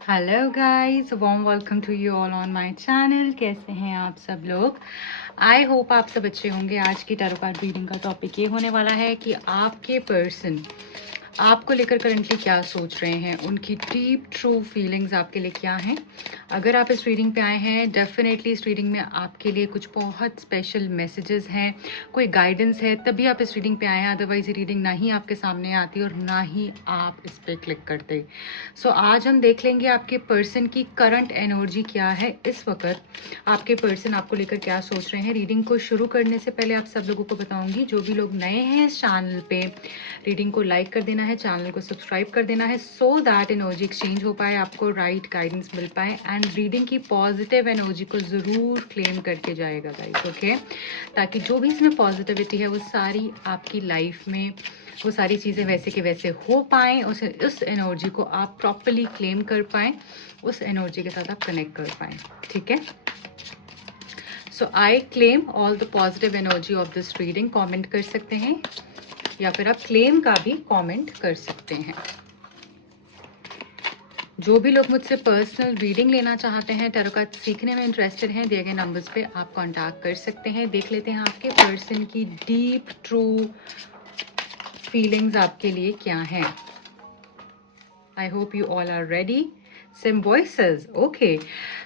Hello guys, warm welcome to you all on my channel. कैसे हैं आप सब लोग? आई होप आप सब अच्छे होंगे। आज की टैरो कार्ड रीडिंग का टॉपिक ये होने वाला है कि आपके पर्सन आपको लेकर करंटली क्या सोच रहे हैं, उनकी डीप ट्रू फीलिंग्स आपके लिए क्या हैं। अगर आप इस रीडिंग पे आए हैं, डेफिनेटली इस रीडिंग में आपके लिए कुछ बहुत स्पेशल मैसेजेस हैं, कोई गाइडेंस है, तभी आप इस रीडिंग पे आए हैं। अदरवाइज ये रीडिंग ना ही आपके सामने आती और ना ही आप इस पर क्लिक करते। सो आज हम देख लेंगे आपके पर्सन की करंट एनर्जी क्या है इस वक्त, आपके पर्सन आपको लेकर क्या सोच रहे हैं। रीडिंग को शुरू करने से पहले आप सब लोगों को बताऊंगी, जो भी लोग नए हैं इस चैनल पे, रीडिंग को लाइक कर देना है, चैनल को सब्सक्राइब कर देना है, सो दैट एनर्जी एक्सचेंज हो पाए, आपको राइट गाइडेंस मिल पाए। एंड रीडिंग की पॉजिटिव एनर्जी को ज़रूर क्लेम करके जाएगा गाइस, ओके? ताकि जो भी इसमें पॉजिटिविटी है वो सारी आपकी लाइफ में, वो सारी चीज़ें वैसे के वैसे हो पाएँ, उस एनर्जी को आप प्रॉपरली क्लेम कर पाएँ, उस एनर्जी के साथ आप कनेक्ट कर पाएँ। ठीक है? So I claim all the positive energy of this reading. Comment कर सकते हैं या फिर आप क्लेम का भी कमेंट कर सकते हैं। जो भी लोग मुझसे पर्सनल रीडिंग लेना चाहते हैं, टैरो कार्ड सीखने में इंटरेस्टेड हैं, दिए गए नंबर्स पे आप कांटेक्ट कर सकते हैं। देख लेते हैं आपके पर्सन की डीप ट्रू फीलिंग्स आपके लिए क्या हैं। I hope you all are ready. सिम्बॉयसेस, ओके।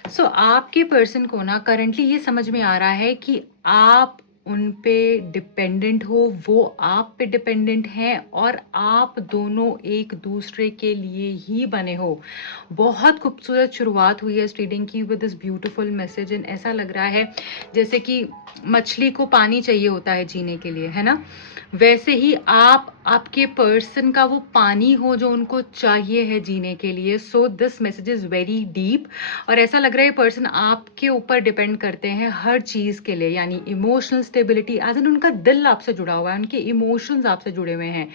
सो आपके पर्सन को ना करंटली ये समझ में आ रहा है कि आप उन पे डिपेंडेंट हो, वो आप पे डिपेंडेंट हैं और आप दोनों एक दूसरे के लिए ही बने हो। बहुत खूबसूरत शुरुआत हुई है इस रीडिंग की with this beautiful message. And ऐसा लग रहा है जैसे कि मछली को पानी चाहिए होता है जीने के लिए, है ना? वैसे ही आप आपके पर्सन का वो पानी हो जो उनको चाहिए है जीने के लिए। So this message is very deep और ऐसा लग रहा है पर्सन आपके ऊपर डिपेंड करते हैं हर चीज़ के लिए, यानी इमोशनल स्टेबिलिटी, एज इन उनका दिल आपसे जुड़ा हुआ है, उनके इमोशंस आपसे जुड़े हुए हैं।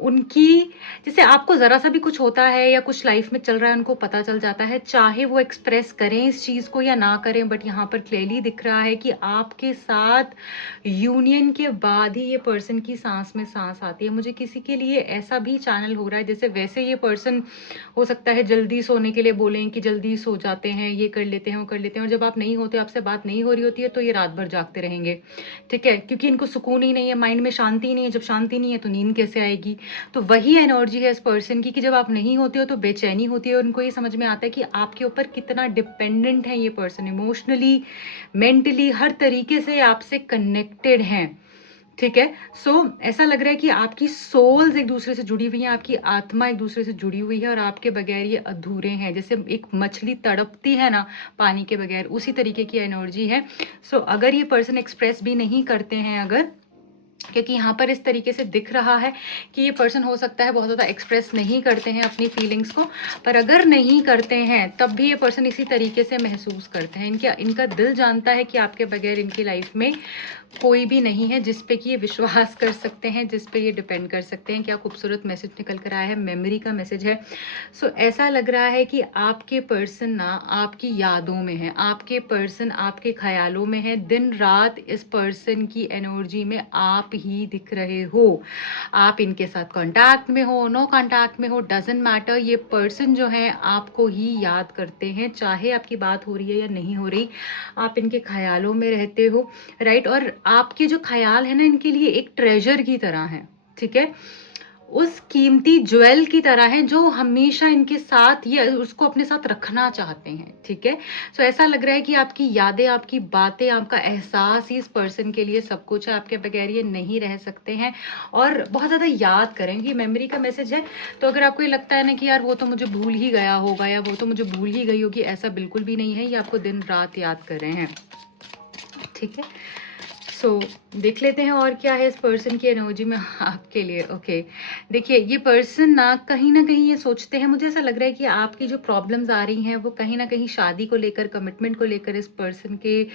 उनकी, जैसे आपको ज़रा सा भी कुछ होता है या कुछ लाइफ में चल रहा है, उनको पता चल जाता है, चाहे वो एक्सप्रेस करें इस चीज़ को या ना करें। बट यहाँ पर क्लियरली दिख रहा है कि आपके साथ यूनियन के बाद ही ये पर्सन की सांस में सांस आती है। मुझे किसी के लिए ऐसा भी चैनल हो रहा है जैसे वैसे ये पर्सन हो सकता है जल्दी सोने के लिए बोलें कि जल्दी सो जाते हैं, ये कर लेते हैं, वो कर लेते हैं, और जब आप नहीं होते, आपसे बात नहीं हो रही होती है, तो ये रात भर जागते रहेंगे। ठीक है? क्योंकि इनको सुकून ही नहीं है, माइंड में शांति ही नहीं है। जब शांति नहीं है तो नींद कैसे आएगी? तो वही एनर्जी है इस पर्सन की कि जब आप नहीं होते हो तो बेचैनी होती है। और उनको ये समझ में आता है कि आपके ऊपर कितना डिपेंडेंट है ये पर्सन, इमोशनली, मेंटली, हर तरीके से आपसे कनेक्टेड हैं। ठीक है? सो ऐसा लग रहा है कि आपकी सोल्स एक दूसरे से जुड़ी हुई हैं, आपकी आत्मा एक दूसरे से जुड़ी हुई है और आपके बगैर ये अधूरे हैं। जैसे एक मछली तड़पती है ना पानी के बगैर, उसी तरीके की एनर्जी है। सो अगर ये पर्सन एक्सप्रेस भी नहीं करते हैं, अगर, क्योंकि यहाँ पर इस तरीके से दिख रहा है कि ये पर्सन हो सकता है बहुत ज़्यादा एक्सप्रेस नहीं करते हैं अपनी फीलिंग्स को, पर अगर नहीं करते हैं तब भी ये पर्सन इसी तरीके से महसूस करते हैं। इनका दिल जानता है कि आपके बगैर इनकी लाइफ में कोई भी नहीं है जिस पे कि ये विश्वास कर सकते हैं, जिस पे ये डिपेंड कर सकते हैं। क्या खूबसूरत मैसेज निकल कर आया है, मेमोरी का मैसेज है। सो ऐसा लग रहा है कि आपके पर्सन ना आपकी यादों में है, आपके पर्सन आपके ख्यालों में है। दिन रात इस पर्सन की एनर्जी में आप ही दिख रहे हो। आप इनके साथ कांटेक्ट में हो, नो कांटेक्ट में हो, डजंट मैटर, ये पर्सन जो है आपको ही याद करते हैं, चाहे आपकी बात हो रही है या नहीं हो रही, आप इनके ख्यालों में रहते हो, राइट? और आपके जो ख्याल है ना, इनके लिए एक ट्रेजर की तरह है। ठीक है? उस कीमती ज्वेल की तरह है जो हमेशा इनके साथ, ये उसको अपने साथ रखना चाहते हैं। ठीक है? सो ऐसा लग रहा है कि आपकी यादें, आपकी बातें, आपका एहसास ही इस पर्सन के लिए सब कुछ है। आपके बगैर ये नहीं रह सकते हैं और बहुत ज़्यादा याद करेंगे। मेमोरी का मैसेज है। तो अगर आपको ये लगता है ना कि यार वो तो मुझे भूल ही गया होगा या वो तो मुझे भूल ही गई होगी, ऐसा बिल्कुल भी नहीं है। ये आपको दिन रात याद कर रहे हैं। ठीक है? सो देख लेते हैं और क्या है इस पर्सन की एनर्जी में आपके लिए। ओके, देखिए ये पर्सन ना कहीं ये सोचते हैं, मुझे ऐसा लग रहा है कि आपकी जो प्रॉब्लम्स आ रही हैं वो कहीं ना कहीं शादी को लेकर, कमिटमेंट को लेकर, इस पर्सन के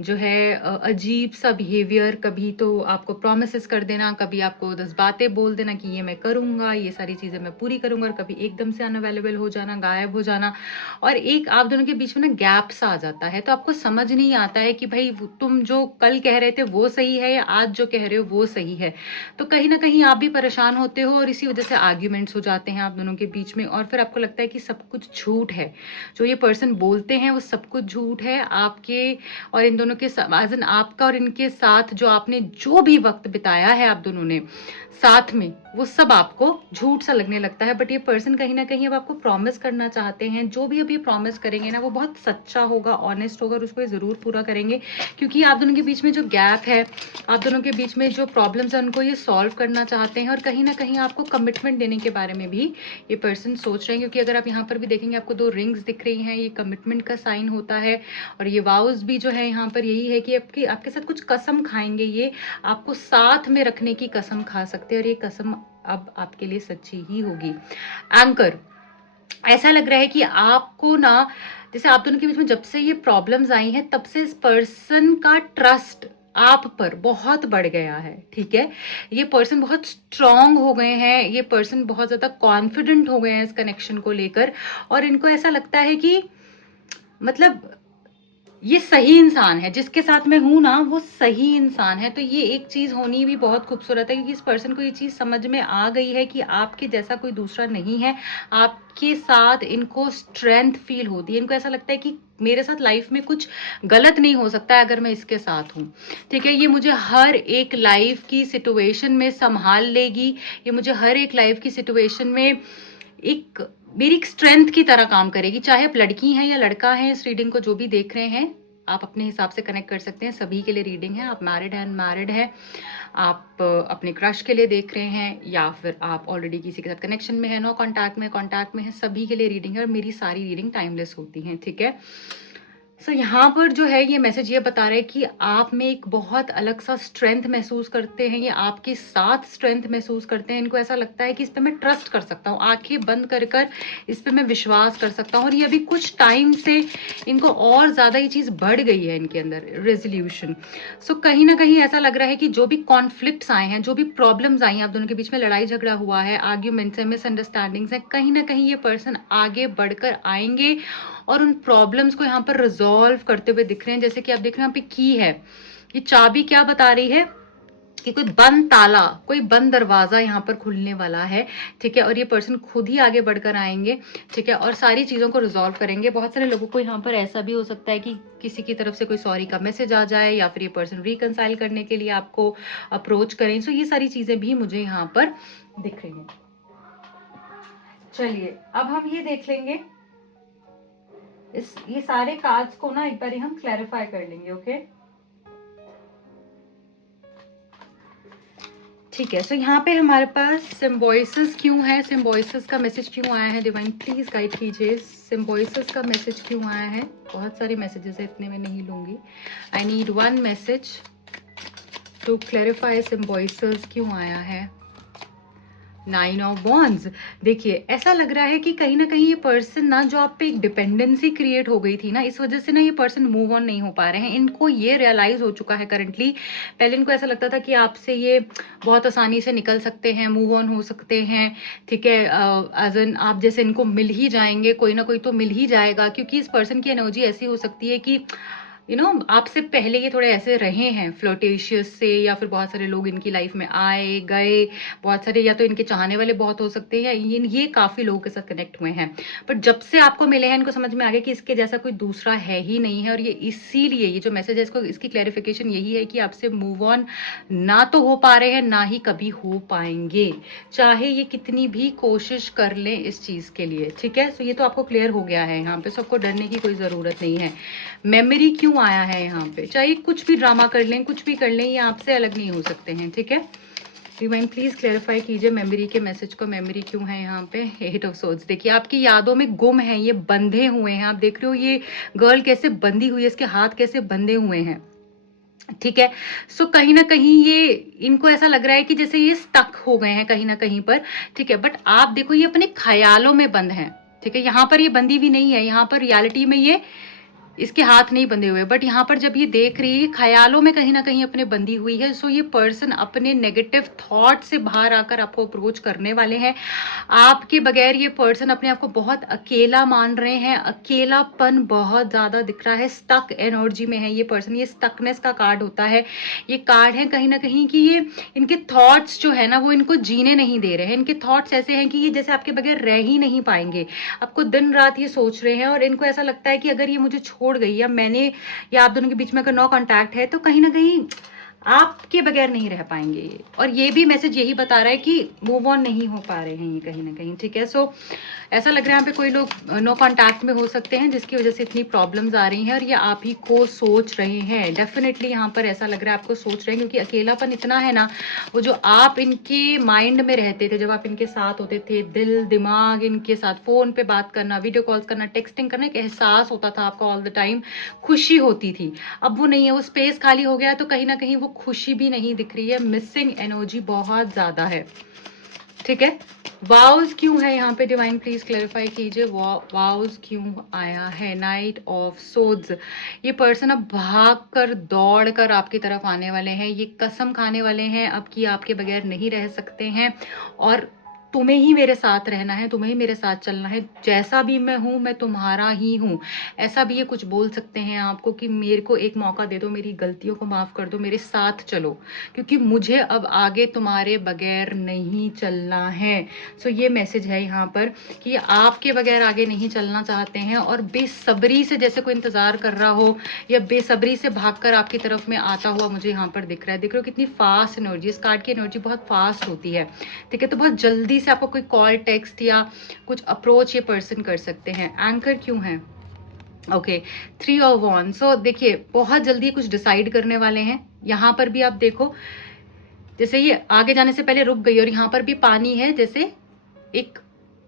जो है अजीब सा बिहेवियर, कभी तो आपको प्रॉमिसेस कर देना, कभी आपको 10 बातें बोल देना कि ये मैं करूँगा, ये सारी चीज़ें मैं पूरी करूँगा, और कभी एकदम से अनअवेलेबल हो जाना, गायब हो जाना, और एक आप दोनों के बीच में ना गैप सा आ जाता है। तो आपको समझ नहीं आता है कि भाई तुम जो कल कह रहे थे वो सही है या आज जो कह रहे हो वो सही है। तो कहीं ना कहीं आप भी परेशान होते हो और इसी वजह से आर्ग्यूमेंट्स हो जाते हैं आप दोनों के बीच में, और फिर आपको लगता है कि सब कुछ झूठ है, जो ये पर्सन बोलते हैं वो सब कुछ झूठ है। आपके और इन दोनों के आपका और इनके साथ जो आपने जो भी वक्त बिताया है आप दोनों ने साथ में, वो सब आपको झूठ सा लगने लगता है। बट ये पर्सन कहीं ना कहीं अब आपको प्रॉमिस करना चाहते हैं। जो भी अब ये प्रॉमिस करेंगे ना वो बहुत सच्चा होगा, ऑनेस्ट होगा और उसको ये ज़रूर पूरा करेंगे, क्योंकि आप दोनों के बीच में जो गैप है, आप दोनों के बीच में जो प्रॉब्लम्स है, उनको ये सॉल्व करना चाहते हैं। और कहीं ना कहीं आपको कमिटमेंट देने के बारे में भी ये पर्सन सोच रहे हैं, क्योंकि अगर आप यहाँ पर भी देखेंगे आपको 2 रिंग्स दिख रही हैं, ये कमिटमेंट का साइन होता है। और ये वाउज भी जो है यहाँ पर यही है कि आपके साथ कुछ कसम खाएंगे, ये आपको साथ में रखने की कसम खा सकते हैं, और ये कसम अब आपके लिए सच्ची ही होगी। एंकर, ऐसा लग रहा है कि आपको ना, जैसे आप दोनों के बीच में जब से ये प्रॉब्लम्स आई हैं तब से इस पर्सन का ट्रस्ट आप पर बहुत बढ़ गया है। ठीक है, ये पर्सन बहुत स्ट्रांग हो गए हैं, ये पर्सन बहुत ज्यादा कॉन्फिडेंट हो गए हैं इस कनेक्शन को लेकर, और इनको ऐसा लगता है कि मतलब ये सही इंसान है, जिसके साथ मैं हूं ना वो सही इंसान है। तो ये एक चीज होनी भी बहुत खूबसूरत है, क्योंकि इस पर्सन को ये चीज समझ में आ गई है कि आपके जैसा कोई दूसरा नहीं है। आपके साथ इनको स्ट्रेंथ फील होती है, इनको ऐसा लगता है कि मेरे साथ लाइफ में कुछ गलत नहीं हो सकता है अगर मैं इसके साथ हूँ। ठीक है, ये मुझे हर एक लाइफ की सिचुएशन में संभाल लेगी, ये मुझे हर एक लाइफ की सिचुएशन में एक मेरी एक स्ट्रेंथ की तरह काम करेगी। चाहे आप लड़की हैं या लड़का हैं, इस रीडिंग को जो भी देख रहे हैं आप अपने हिसाब से कनेक्ट कर सकते हैं, सभी के लिए रीडिंग है। आप मैरिड हैं, अनमैरिड है, आप अपने क्रश के लिए देख रहे हैं, या फिर आप ऑलरेडी किसी के साथ कनेक्शन में है, नो कांटेक्ट में है, सभी के लिए रीडिंग है और मेरी सारी रीडिंग टाइमलेस होती हैं। ठीक है, सो यहाँ पर जो है ये मैसेज ये बता रहे हैं कि आप में एक बहुत अलग सा स्ट्रेंथ महसूस करते हैं, ये आपके साथ स्ट्रेंथ महसूस करते हैं। इनको ऐसा लगता है कि इस पर मैं ट्रस्ट कर सकता हूँ, आंखें बंद कर कर इस पर मैं विश्वास कर सकता हूँ। और ये अभी कुछ टाइम से इनको और ज़्यादा ये चीज़ बढ़ गई है इनके अंदर, रेजोल्यूशन। सो कहीं ना कहीं ऐसा लग रहा है कि जो भी कॉन्फ्लिक्ट्स आए हैं, जो भी प्रॉब्लम्स आई हैं, आप दोनों के बीच में लड़ाई झगड़ा हुआ है, आर्ग्यूमेंट्स है, मिसअंडरस्टैंडिंग्स है, कहीं ना कहीं ये पर्सन आगे बढ़कर आएंगे और उन प्रॉब्लम्स को यहाँ पर रिजॉल्व करते हुए दिख रहे हैं। जैसे कि आप देख रहे हैं यहाँ पे की है, ये चाबी क्या बता रही है कि कोई बंद ताला, कोई बंद दरवाजा यहाँ पर खुलने वाला है। ठीक है, और ये पर्सन खुद ही आगे बढ़कर आएंगे। ठीक है, और सारी चीज़ों को रिजॉल्व करेंगे। बहुत सारे लोगों को यहाँ पर ऐसा भी हो सकता है कि किसी की तरफ से कोई सॉरी का मैसेज आ जाए, या फिर ये पर्सन रिकंसाइल करने के लिए आपको अप्रोच करें। सो ये सारी चीज़ें भी मुझे यहाँ पर दिख रही हैं। चलिए अब हम ये देख लेंगे, ये सारे कार्ड्स को ना एक बार हम क्लैरिफाई कर लेंगे। ओके, ठीक है। सो यहाँ पे हमारे पास सिम्बॉयसिस क्यों है, सिम्बॉयसिस का मैसेज क्यों आया है, डिवाइन प्लीज गाइड कीजिए। सिम्बॉयसिस का मैसेज क्यों आया है, बहुत सारे मैसेजेस है, इतने में नहीं लूंगी। I need 1 message to clarify Symbiosis क्यों आया है। 9 ऑफ वॉन्ड्स। देखिए ऐसा लग रहा है कि कहीं ना कहीं ये पर्सन ना, जो आप पे एक डिपेंडेंसी क्रिएट हो गई थी ना, इस वजह से ना ये पर्सन मूव ऑन नहीं हो पा रहे हैं। इनको ये रियलाइज हो चुका है करंटली। पहले इनको ऐसा लगता था कि आपसे ये बहुत आसानी से निकल सकते हैं, मूव ऑन हो सकते हैं। ठीक है, एज एन आप जैसे इनको मिल ही जाएंगे, कोई ना कोई तो मिल ही जाएगा, क्योंकि इस पर्सन की एनर्जी ऐसी हो सकती है कि आपसे पहले ये थोड़े ऐसे रहे हैं फ्लर्टेशियस से, या फिर बहुत सारे लोग इनकी लाइफ में आए गए, बहुत सारे या तो इनके चाहने वाले बहुत हो सकते हैं, या ये काफ़ी लोगों के साथ कनेक्ट हुए हैं। बट जब से आपको मिले हैं इनको समझ में आ गया कि इसके जैसा कोई दूसरा है ही नहीं है। और ये इसीलिए ये जो मैसेज है इसकी क्लैरिफिकेशन यही है कि आपसे मूव ऑन ना तो हो पा रहे हैं, ना ही कभी हो पाएंगे, चाहे ये कितनी भी कोशिश कर लें इस चीज़ के लिए। ठीक है, सो ये तो आपको क्लियर हो गया है। यहाँ पे सबको डरने की कोई ज़रूरत नहीं है। मेमोरी क्यों आया है यहाँ पे, चाहे कुछ भी ड्रामा कर लें, कुछ भी कर लें, ये आपसे अलग नहीं हो सकते हैं। ठीक है, डिवाइन प्लीज क्लैरिफाई कीजिए मेमोरी के मैसेज को। मेमोरी क्यों है यहाँ पे। 8 ऑफ सोर्ड्स। देखिए आपकी यादों में गुम है, ये बंधे हुए हैं। आप देख रहे हो ये गर्ल कैसे बंधी हुई है, इसके हाथ कैसे बंधे हुए हैं। ठीक है, सो कहीं ना कहीं ये इनको ऐसा लग रहा है कि जैसे ये स्टक हो गए हैं कहीं ना कहीं पर। ठीक है, बट आप देखो ये अपने ख्यालों में बंद हैं। ठीक है, यहाँ पर ये बंदी भी नहीं है, यहाँ पर रियलिटी में ये इसके हाथ नहीं बंधे हुए, बट यहाँ पर जब ये देख रही है ख्यालों में कहीं ना कहीं अपने बंधी हुई है। सो ये पर्सन अपने नेगेटिव थॉट से बाहर आकर आपको अप्रोच करने वाले हैं। आपके बगैर ये पर्सन अपने आप को बहुत अकेला मान रहे हैं, अकेलापन बहुत ज्यादा दिख रहा है, स्टक एनर्जी में है ये पर्सन। ये स्टकनेस का कार्ड होता है, ये कार्ड है कहीं ना कहीं कि ये इनके थॉट्स जो है ना वो इनको जीने नहीं दे रहे हैं। इनके थॉट्स ऐसे हैं कि ये जैसे आपके बगैर रह ही नहीं पाएंगे, आपको दिन रात ये सोच रहे हैं, और इनको ऐसा लगता है कि अगर ये मुझे छोड़ गई या मैंने या आप दोनों के बीच में अगर नो कांटेक्ट है तो कहीं ना कहीं आपके बगैर नहीं रह पाएंगे ये। और ये भी मैसेज यही बता रहा है कि मूव ऑन नहीं हो पा रहे हैं ये कहीं ना कहीं, ठीक है। सो ऐसा लग रहा है यहाँ पे कोई लोग नो कांटेक्ट में हो सकते हैं जिसकी वजह से इतनी प्रॉब्लम्स आ रही हैं, और ये आप ही को सोच रहे हैं। डेफिनेटली यहाँ पर ऐसा लग रहा है आपको सोच रहे हैं, क्योंकि अकेलापन इतना है ना, वो जो आप इनके माइंड में रहते थे जब आप इनके साथ होते थे, दिल दिमाग इनके साथ फोन पे बात करना, वीडियो कॉल्स करना, टेक्सटिंग करना, एक एहसास होता था आपको ऑल द टाइम, खुशी होती थी। अब वो नहीं है, वो स्पेस खाली हो गया, तो कहीं ना कहीं वो खुशी भी नहीं दिख रही है, मिसिंग एनर्जी बहुत ज्यादा है, ठीक है। वाउस क्यों है यहाँ पे, डिवाइन प्लीज क्लैरिफाई कीजिए, वाउस क्यों आया है। नाइट ऑफ सोड्स, ये पर्सन अब भाग कर दौड़ कर आपकी तरफ आने वाले हैं, ये कसम खाने वाले हैं अब कि आपके बगैर नहीं रह सकते हैं, और तुम्हें ही मेरे साथ रहना है, तुम्हें ही मेरे साथ चलना है, जैसा भी मैं हूं मैं तुम्हारा ही हूं। ऐसा भी ये कुछ बोल सकते हैं आपको कि मेरे को एक मौका दे दो, मेरी गलतियों को माफ कर दो, मेरे साथ चलो, क्योंकि मुझे अब आगे तुम्हारे बगैर नहीं चलना है। सो ये मैसेज है यहाँ पर कि आपके बगैर आगे नहीं चलना चाहते हैं, और बेसब्री से जैसे कोई इंतजार कर रहा हो, या बेसब्री से भागकर आपकी तरफ में आता हुआ मुझे यहाँ पर दिख रहा है। देख रहे हो कितनी फास्ट एनर्जी, इस कार्ड की एनर्जी बहुत फास्ट होती है, ठीक है। तो बहुत जल्दी से आपको कोई कॉल टेक्स्ट या कुछ अप्रोच ये पर्सन कर सकते हैं। एंकर क्यों है, ओके, 3 ऑफ वॉन्ड्स। सो देखिए बहुत जल्दी कुछ डिसाइड करने वाले हैं। यहाँ पर भी आप देखो जैसे ये आगे जाने से पहले रुक गई, और यहाँ पर भी पानी है, जैसे एक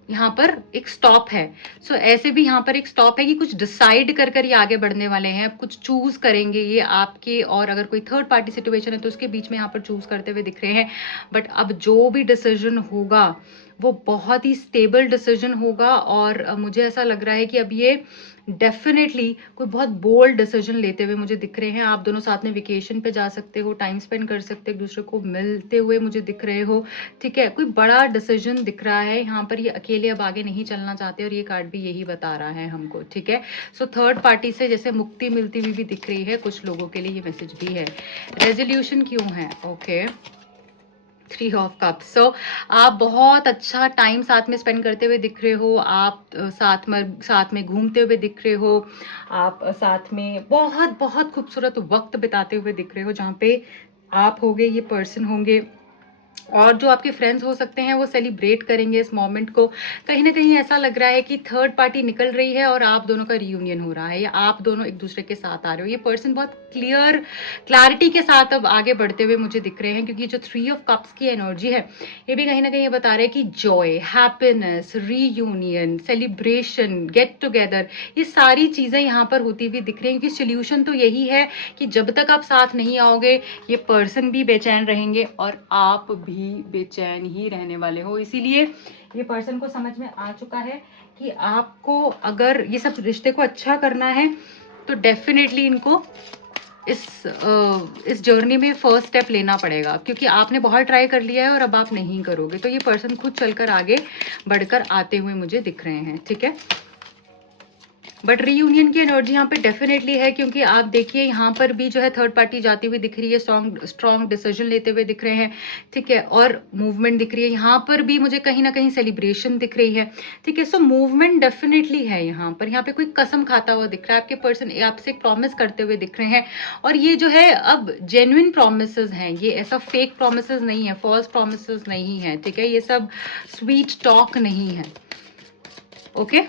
यहाँ पर एक स्टॉप है। सो ऐसे भी यहाँ पर एक स्टॉप है कि कुछ डिसाइड कर कर ये आगे बढ़ने वाले हैं, कुछ चूज करेंगे ये आपके, और अगर कोई थर्ड पार्टी सिचुएशन है तो उसके बीच में यहाँ पर चूज करते हुए दिख रहे हैं। बट अब जो भी डिसीजन होगा वो बहुत ही स्टेबल डिसीजन होगा, और मुझे ऐसा लग रहा है कि अब ये डेफिनेटली कोई बहुत बोल्ड डिसीजन लेते हुए मुझे दिख रहे हैं। आप दोनों साथ में वेकेशन पे जा सकते हो, टाइम स्पेंड कर सकते हो, एक दूसरे को मिलते हुए मुझे दिख रहे हो, ठीक है। कोई बड़ा डिसीजन दिख रहा है यहाँ पर, ये अकेले अब आगे नहीं चलना चाहते, और ये कार्ड भी यही बता रहा है हमको, ठीक है। सो थर्ड पार्टी से जैसे मुक्ति मिलती हुई भी दिख रही है कुछ लोगों के लिए, ये मैसेज भी है। रेजोल्यूशन क्यों है, ओके, 3 ऑफ कप्स। सो आप बहुत अच्छा टाइम साथ में स्पेंड करते हुए दिख रहे हो, आप साथ में घूमते हुए दिख रहे हो, आप साथ में बहुत बहुत खूबसूरत वक्त बिताते हुए दिख रहे हो, जहाँ पे आप होंगे, ये पर्सन होंगे, और जो आपके फ्रेंड्स हो सकते हैं वो सेलिब्रेट करेंगे इस मोमेंट को। कहीं ना कहीं ऐसा लग रहा है कि थर्ड पार्टी निकल रही है और आप दोनों का रियूनियन हो रहा है, या आप दोनों एक दूसरे के साथ आ रहे हो। ये पर्सन बहुत क्लैरिटी के साथ अब आगे बढ़ते हुए मुझे दिख रहे हैं, क्योंकि जो 3 ऑफ कप्स की एनर्जी है ये भी कहीं ना कहीं ये बता रहे हैं कि Joy, happiness, reunion, celebration, get together, ये सारी चीजें यहाँ पर होती हुई दिख रही हैं। कि सोल्यूशन तो यही है कि जब तक आप साथ नहीं आओगे ये पर्सन भी बेचैन रहेंगे और आप भी बेचैन ही रहने वाले हो। इसीलिए ये पर्सन को समझ में आ चुका है कि आपको अगर ये सब रिश्ते को अच्छा करना है तो डेफिनेटली इनको इस जर्नी में फर्स्ट स्टेप लेना पड़ेगा, क्योंकि आपने बहुत ट्राई कर लिया है और अब आप नहीं करोगे। तो ये पर्सन खुद चलकर आगे बढ़कर आते हुए मुझे दिख रहे हैं, ठीक है। बट रीयूनियन की एनर्जी यहाँ पे डेफिनेटली है, क्योंकि आप देखिए यहाँ पर भी जो है थर्ड पार्टी जाती हुई दिख रही है, स्ट्रॉन्ग डिसीजन लेते हुए दिख रहे हैं, ठीक है, और मूवमेंट दिख रही है। यहाँ पर भी मुझे कहीं ना कहीं सेलिब्रेशन दिख रही है, ठीक है। सो मूवमेंट डेफिनेटली है यहाँ पर। यहाँ पे कोई कसम खाता हुआ दिख रहा है, आपके पर्सन आपसे एक प्रॉमिस करते हुए दिख रहे हैं, और ये जो है अब जेन्युइन प्रोमिसेस हैं, ये ऐसा फेक प्रोमिसेस नहीं है, फॉल्स प्रोमिसेस नहीं है, ठीक है, ये सब स्वीट टॉक नहीं है, ओके।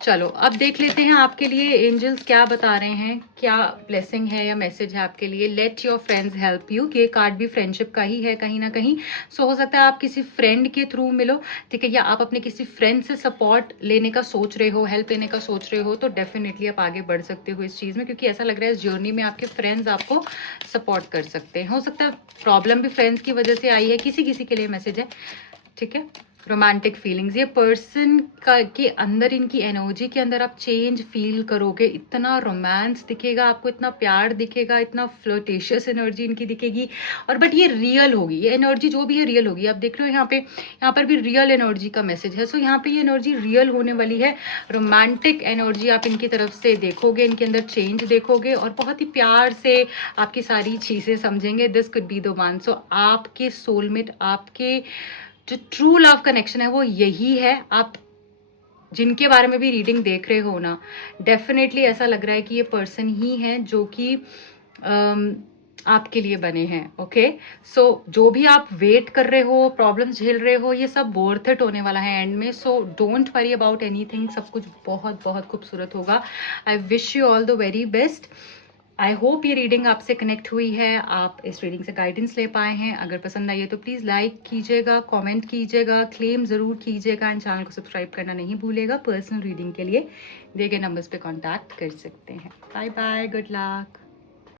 चलो अब देख लेते हैं आपके लिए एंजल्स क्या बता रहे हैं, क्या ब्लेसिंग है या मैसेज है आपके लिए। Let your friends help you, ये कार्ड भी फ्रेंडशिप का ही है कहीं ना कहीं। सो हो सकता है आप किसी फ्रेंड के थ्रू मिलो, ठीक है, या आप अपने किसी फ्रेंड से सपोर्ट लेने का सोच रहे हो, हेल्प लेने का सोच रहे हो, तो डेफिनेटली आप आगे बढ़ सकते हो इस चीज़ में, क्योंकि ऐसा लग रहा है इस जर्नी में आपके फ्रेंड्स आपको सपोर्ट कर सकते हैं। हो सकता है प्रॉब्लम भी फ्रेंड्स की वजह से आई है, किसी किसी के लिए मैसेज है, ठीक है। रोमांटिक फीलिंग्स, ये पर्सन का के अंदर, इनकी एनर्जी के अंदर आप चेंज फील करोगे, इतना रोमांस दिखेगा आपको, इतना प्यार दिखेगा, इतना फ्लर्टेशियस एनर्जी इनकी दिखेगी। और बट ये रियल होगी, ये एनर्जी जो भी है रियल होगी। आप देख रहे हो यहाँ पर भी रियल एनर्जी का मैसेज है। सो यहाँ पे ये एनर्जी रियल होने वाली है। रोमांटिक एनर्जी आप इनकी तरफ से देखोगे, इनके अंदर चेंज देखोगे और बहुत ही प्यार से आपकी सारी चीज़ें समझेंगे। This could be the one. So आपके सोलमेट, आपके जो ट्रू लव कनेक्शन है वो यही है। आप जिनके बारे में भी रीडिंग देख रहे हो ना, डेफिनेटली ऐसा लग रहा है कि ये पर्सन ही है जो कि आपके लिए बने हैं। ओके, सो जो भी आप वेट कर रहे हो, प्रॉब्लम्स झेल रहे हो, ये सब वर्थ इट होने वाला है एंड में। So don't worry about anything, सब कुछ बहुत बहुत खूबसूरत होगा। I wish you all the very best. I hope ये रीडिंग आपसे कनेक्ट हुई है, आप इस रीडिंग से गाइडेंस ले पाए हैं। अगर पसंद आई है तो प्लीज़ लाइक कीजिएगा, कमेंट कीजिएगा, क्लेम ज़रूर कीजिएगा एंड चैनल को सब्सक्राइब करना नहीं भूलिएगा। पर्सनल रीडिंग के लिए दिए गए नंबर्स पे कांटेक्ट कर सकते हैं। Bye bye, good luck.